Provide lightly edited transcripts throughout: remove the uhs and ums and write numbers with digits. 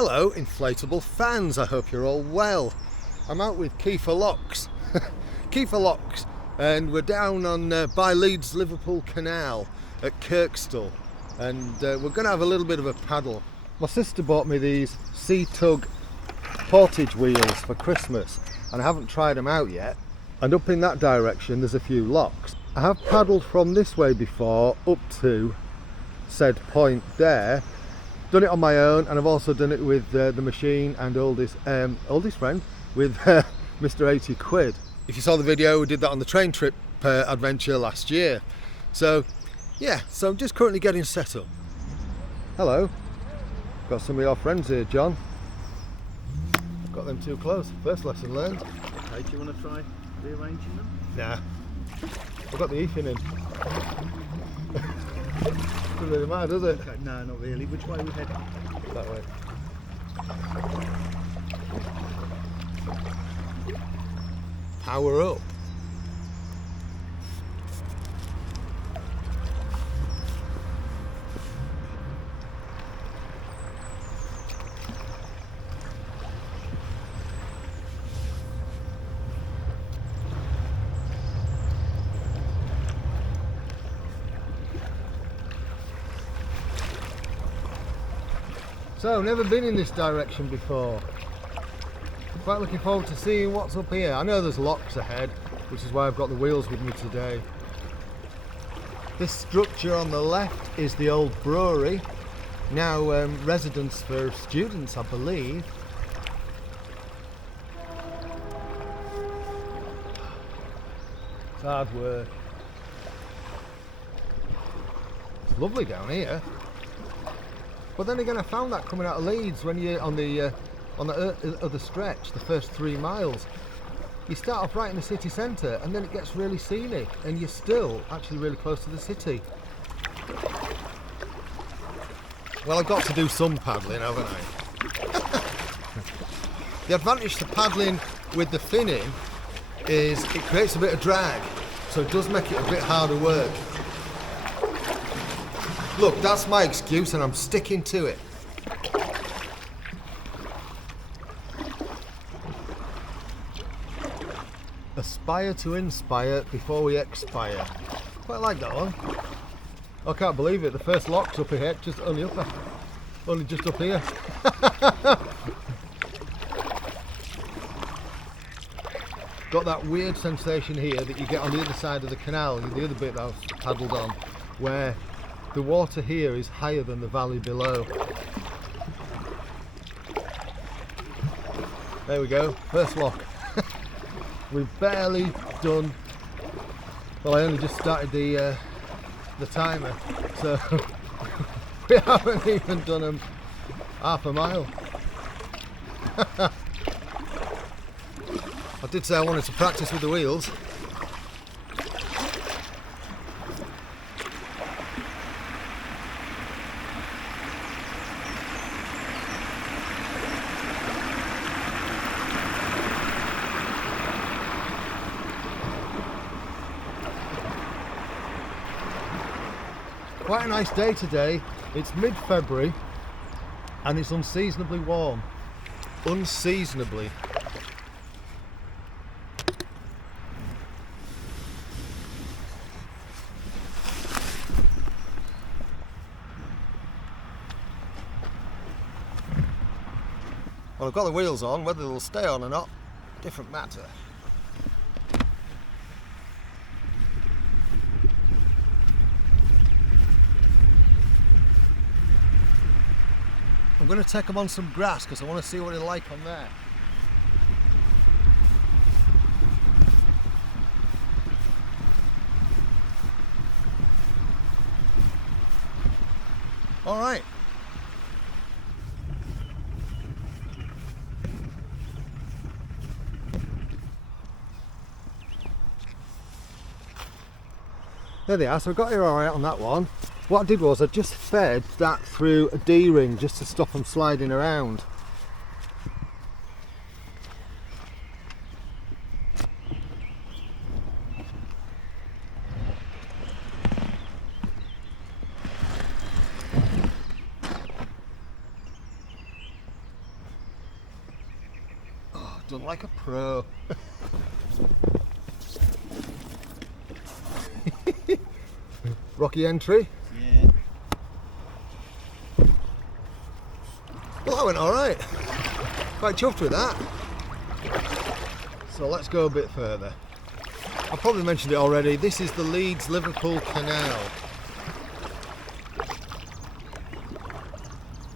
Hello inflatable fans, I hope you're all well. I'm out with Kiefer Locks, and we're down on by Leeds Liverpool Canal at Kirkstall, and we're going to have a little bit of a paddle. My sister bought me these C-Tug Portage wheels for Christmas and I haven't tried them out yet, and up in that direction there's a few locks. I have paddled from this way before up to said point there, done it on my own, and I've also done it with the machine and oldest friend with Mr. 80 quid. If you saw the video, we did that on the train trip adventure last year. So yeah, so I'm just currently getting set up. Hello, got some of your friends here, John. Got them too close. First lesson learned. Okay, do you want to try rearranging them? Nah, I've got the Ethan in. Doesn't really matter, does it? Okay, no, not really. Which way are we heading? That way. Power up. So, never been in this direction before. Quite looking forward to seeing what's up here. I know there's locks ahead, which is why I've got the wheels with me today. This structure on the left is the old brewery, now residence for students, I believe. It's hard work. It's lovely down here. But then again, I found that coming out of Leeds, when you're on the other stretch, the first 3 miles, you start off right in the city centre and then it gets really scenic and you're still actually really close to the city. Well, I've got to do some paddling, haven't I? The advantage to paddling with the finning is it creates a bit of drag, so it does make it a bit harder work. Look, that's my excuse and I'm sticking to it. Aspire to inspire before we expire. Quite like that one. I can't believe it, the first lock's up ahead, only just up here. Got that weird sensation here that you get on the other side of the canal, the other bit that I've paddled on, where the water here is higher than the valley below. There we go, first lock. We've barely done, well, I only just started the timer, so we haven't even done half a mile. I did say I wanted to practice with the wheels. Quite a nice day today. It's mid-February and it's unseasonably warm. Unseasonably. Well, I've got the wheels on, whether they'll stay on or not, different matter. I'm going to take them on some grass because I want to see what it's like on there. All right. There they are, so I got here alright on that one. What I did was I just fed that through a D-ring just to stop them sliding around. done like a pro. Rocky entry. Yeah. Well, that went alright. Quite chuffed with that. So let's go a bit further. I probably mentioned it already. This is the Leeds Liverpool Canal.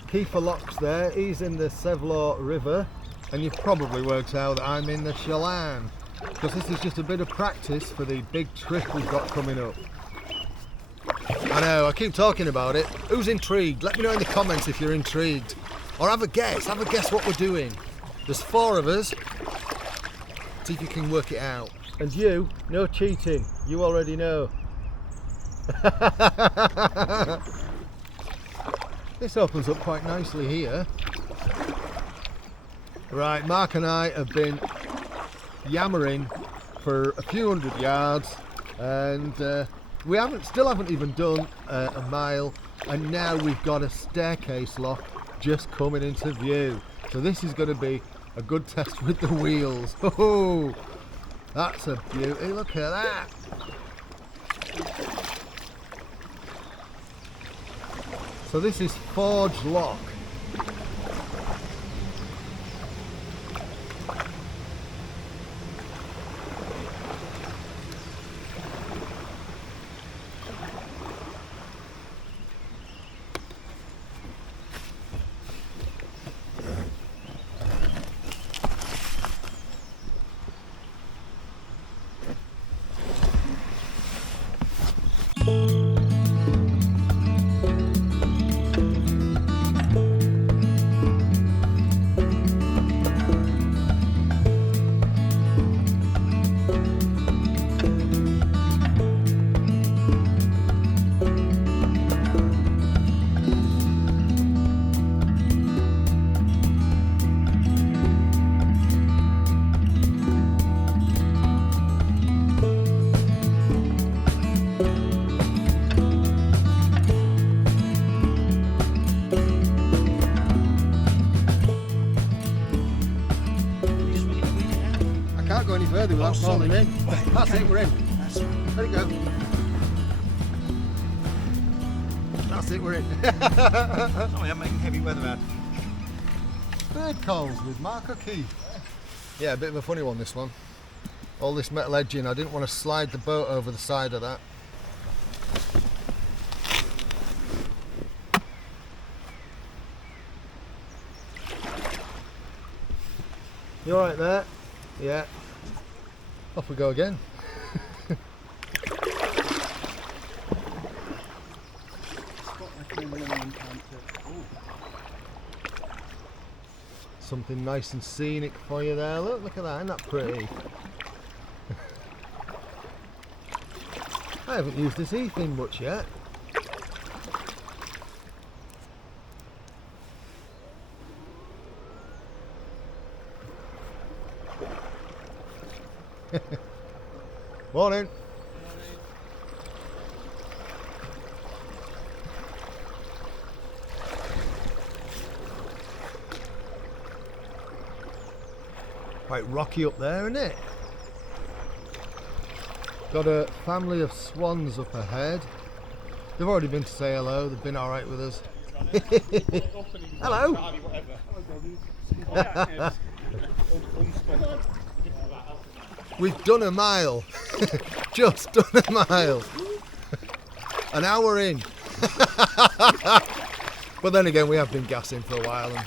Kiefer Lock's there. He's in the Sevlaw River. And you've probably worked out that I'm in the Shalane. Because this is just a bit of practice for the big trip we've got coming up. I know, I keep talking about it. Who's intrigued? Let me know in the comments if you're intrigued. Or have a guess what we're doing. There's 4 of us. See if you can work it out. And you, no cheating. You already know. This opens up quite nicely here. Right, Mark and I have been yammering for a few hundred yards, and we still haven't even done a mile, and now we've got a staircase lock just coming into view. So this is going to be a good test with the wheels. Oh, that's a beauty, look at that. So this is Forge Lock. Go any further without falling in. That's it, we're in. Let it go. That's it, we're in. Oh, I'm making heavy weather out. Bird calls with Mark O'Keefe. Yeah, a bit of a funny one, this one. All this metal edging, I didn't want to slide the boat over the side of that. You alright there? Yeah. Off we go again. Something nice and scenic for you there. Look at that, isn't that pretty? I haven't used this E-thing much yet. Morning. Quite rocky up there, isn't it? Got a family of swans up ahead. They've already been to say hello. They've been all right with us. Hello. We've done a mile. Just done a mile. An hour in. But then again, we have been gassing for a while and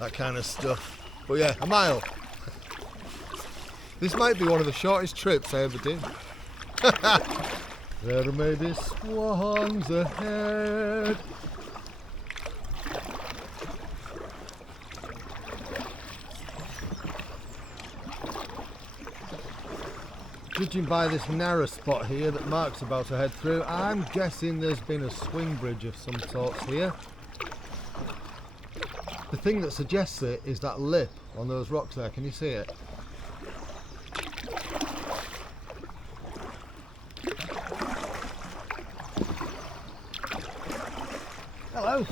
that kind of stuff. But yeah, a mile. This might be one of the shortest trips I ever did. There may be swans ahead. Judging by this narrow spot here that Mark's about to head through, I'm guessing there's been a swing bridge of some sorts here. The thing that suggests it is that lip on those rocks there. Can you see it? Hello.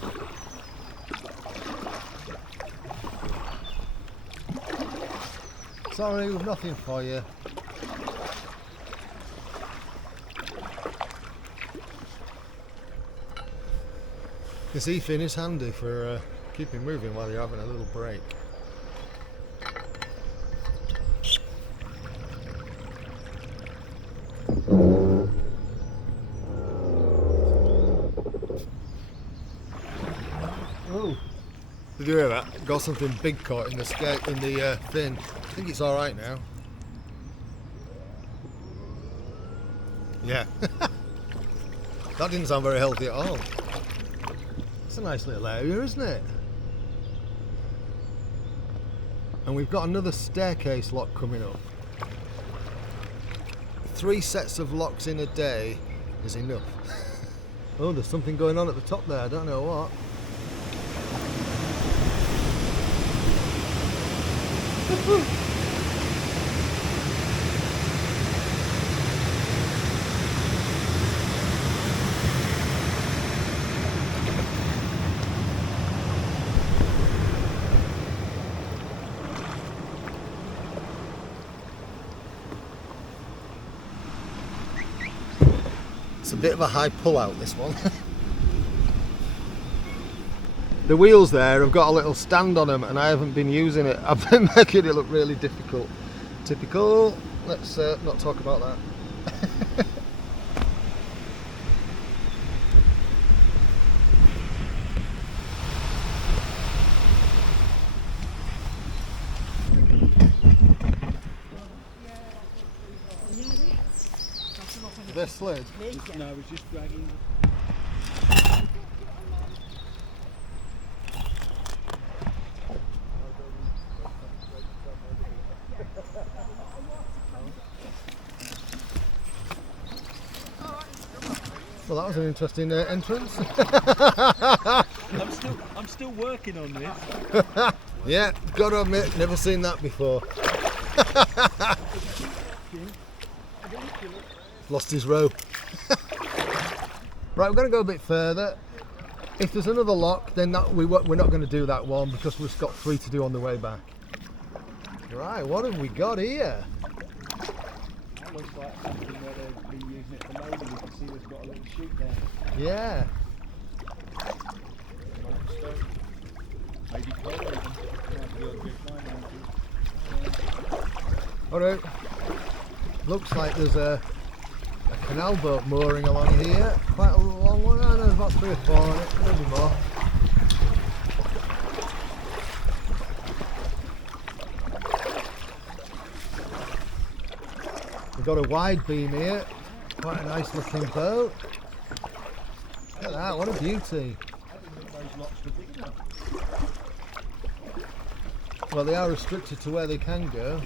sorry, we've nothing for you. This e-fin is handy for keeping moving while you're having a little break. Oh, did you hear that? Got something big caught in the fin. I think it's all right now. Yeah, that didn't sound very healthy at all. It's a nice little area, isn't it? And we've got another staircase lock coming up. 3 sets of locks in a day is enough. Oh, there's something going on at the top there, I don't know what. It's a bit of a high pull out, this one. The wheels there have got a little stand on them and I haven't been using it. I've been making it look really difficult. Typical. Let's not talk about that. This slid? No, I was just dragging. Well, that was an interesting entrance. I'm still working on this. Yeah, gotta admit, never seen that before. Lost his rope. Right, we're going to go a bit further. If there's another lock, then we're not going to do that one because we've got 3 to do on the way back. Right, what have we got here? That looks like something where they've been using it for loading. You can see there's got a little chute there. Yeah. Maybe coal even. Might be a bit fine. Alright. Looks like there's a canal boat mooring along here. Quite a long one. I know there's about 3 or 4 on it, maybe more. We've got a wide beam here. Quite a nice looking boat. Look at that, what a beauty. I didn't think those locks were big enough. Well, they are restricted to where they can go.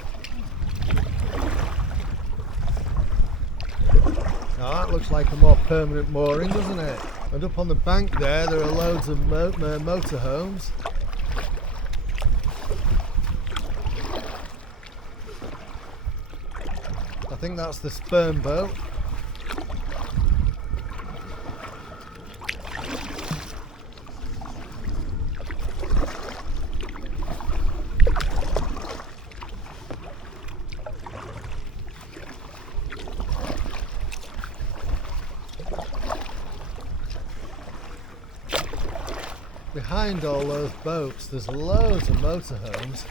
Now that looks like a more permanent mooring, doesn't it? And up on the bank there are loads of motorhomes. I think that's the sperm boat. Behind all those boats, there's loads of motorhomes.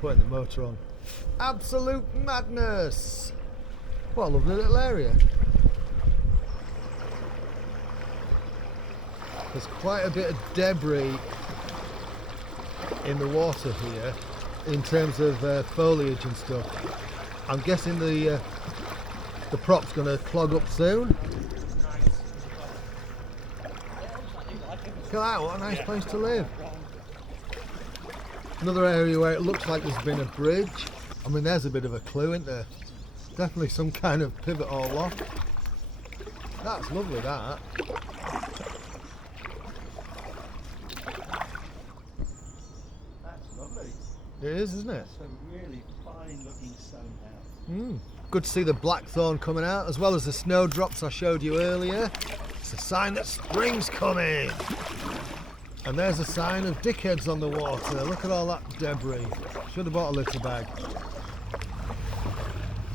Putting the motor on. Absolute madness! What a lovely little area. There's quite a bit of debris in the water here in terms of foliage and stuff. I'm guessing the prop's going to clog up soon. Look at that, what a nice place to live. Another area where it looks like there's been a bridge. I mean, there's a bit of a clue, isn't there? Definitely some kind of pivot or lock. That's lovely, that. That's lovely. It is, isn't it? Some really fine looking stone house. Good to see the blackthorn coming out, as well as the snowdrops I showed you earlier. It's a sign that spring's coming. And there's a sign of dickheads on the water. Look at all that debris. Should have bought a litter bag.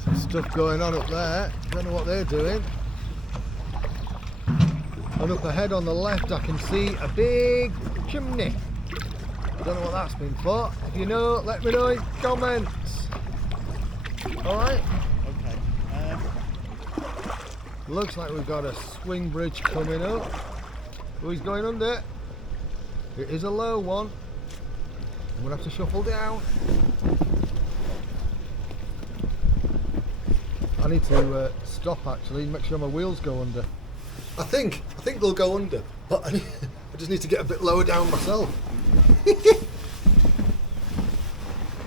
Some stuff going on up there. Don't know what they're doing. And up ahead on the left I can see a big chimney. Don't know what that's been for. If you know, let me know in comments. Alright? Okay. Looks like we've got a swing bridge coming up. Oh, he's going under. It is a low one. I'm going to have to shuffle down. I need to stop actually and make sure my wheels go under. I think they'll go under, but I just need to get a bit lower down myself.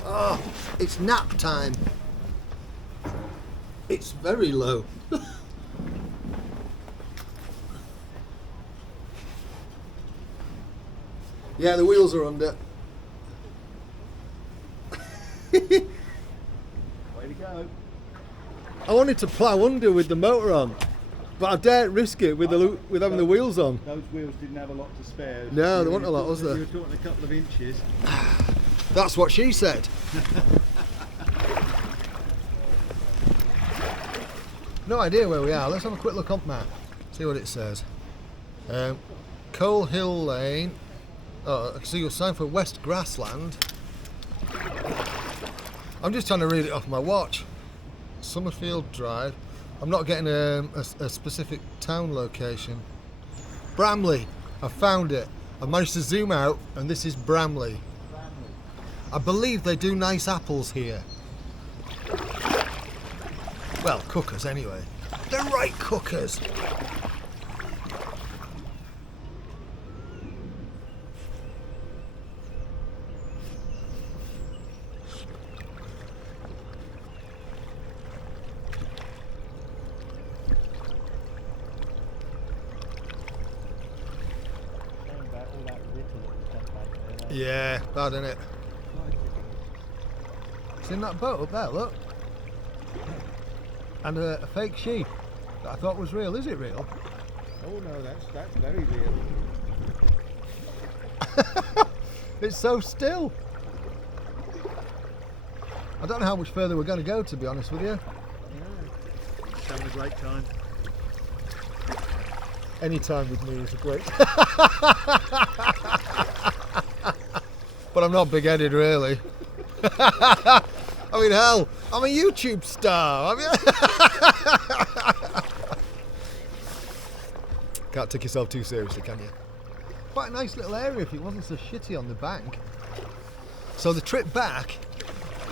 Oh, it's nap time. It's very low. Yeah, the wheels are under. Way to go. I wanted to plough under with the motor on, but I daren't risk it with having the wheels on. Those wheels didn't have a lot to spare. No, there wasn't a lot, was there? You were talking a couple of inches. That's what she said. No idea where we are. Let's have a quick look on map. See what it says. Coal Hill Lane. Oh, I can see your sign for West Grassland. I'm just trying to read it off my watch. Summerfield Drive. I'm not getting a specific town location. Bramley. I found it. I managed to zoom out, and this is Bramley. I believe they do nice apples here. Well, cookers anyway. They're right cookers. Yeah, bad isn't it? It's in that boat up there, look. And a fake sheep that I thought was real. Is it real? Oh no, that's very real. It's so still. I don't know how much further we're going to go, to be honest with you. Yeah. Just having a great time. Any time with me is a great. But I'm not big-headed, really. I mean, hell, I'm a YouTube star. Can't take yourself too seriously, can you? Quite a nice little area if it wasn't so shitty on the bank. So the trip back,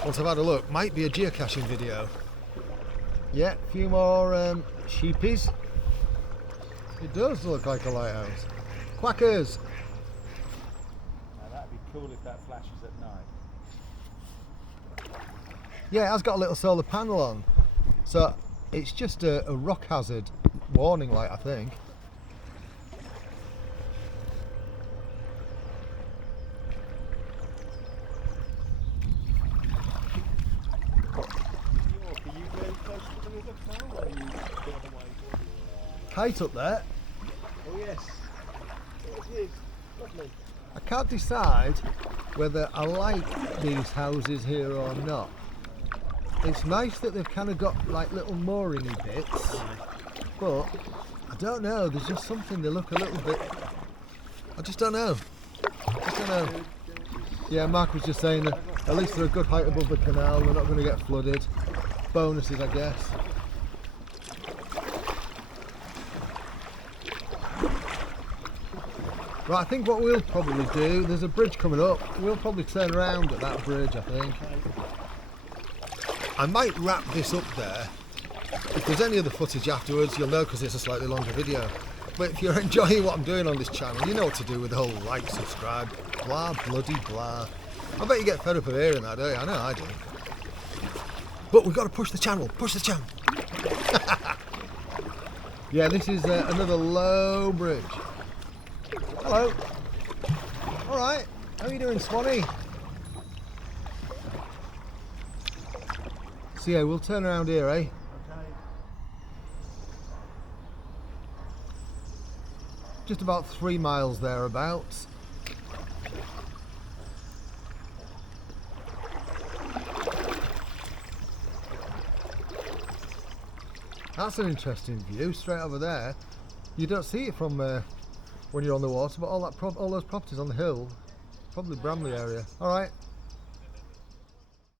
once I've had a look, might be a geocaching video. Yeah, a few more sheepies. It does look like a lighthouse. Quackers! Now that'd be cool if that flashes at night. Yeah, it has got a little solar panel on. So it's just a rock hazard warning light, I think. Are you very close to the river now, or are you a bit of a way? Height up there. Oh yes. It is. Lovely. I can't decide whether I like these houses here or not. It's nice that they've kind of got like little mooring bits, but I don't know, there's just something, they look a little bit, I just don't know. Yeah, Mark was just saying that at least they're a good height above the canal, they're not going to get flooded. Bonuses, I guess. Right, I think what we'll probably do, there's a bridge coming up, we'll probably turn around at that bridge, I think. I might wrap this up there. If there's any other footage afterwards, you'll know because it's a slightly longer video. But if you're enjoying what I'm doing on this channel, you know what to do with the whole like, subscribe, blah, bloody blah. I bet you get fed up of hearing that, don't you? I know I do. But we've got to push the channel, push the channel. Yeah, this is another low bridge. Hello. All right. How are you doing, Swanee? So yeah, we'll turn around here, eh? Okay. just about 3 miles thereabouts. That's an interesting view straight over there. You don't see it from when you're on the water, but all those properties on the hill, probably Bramley area. All right.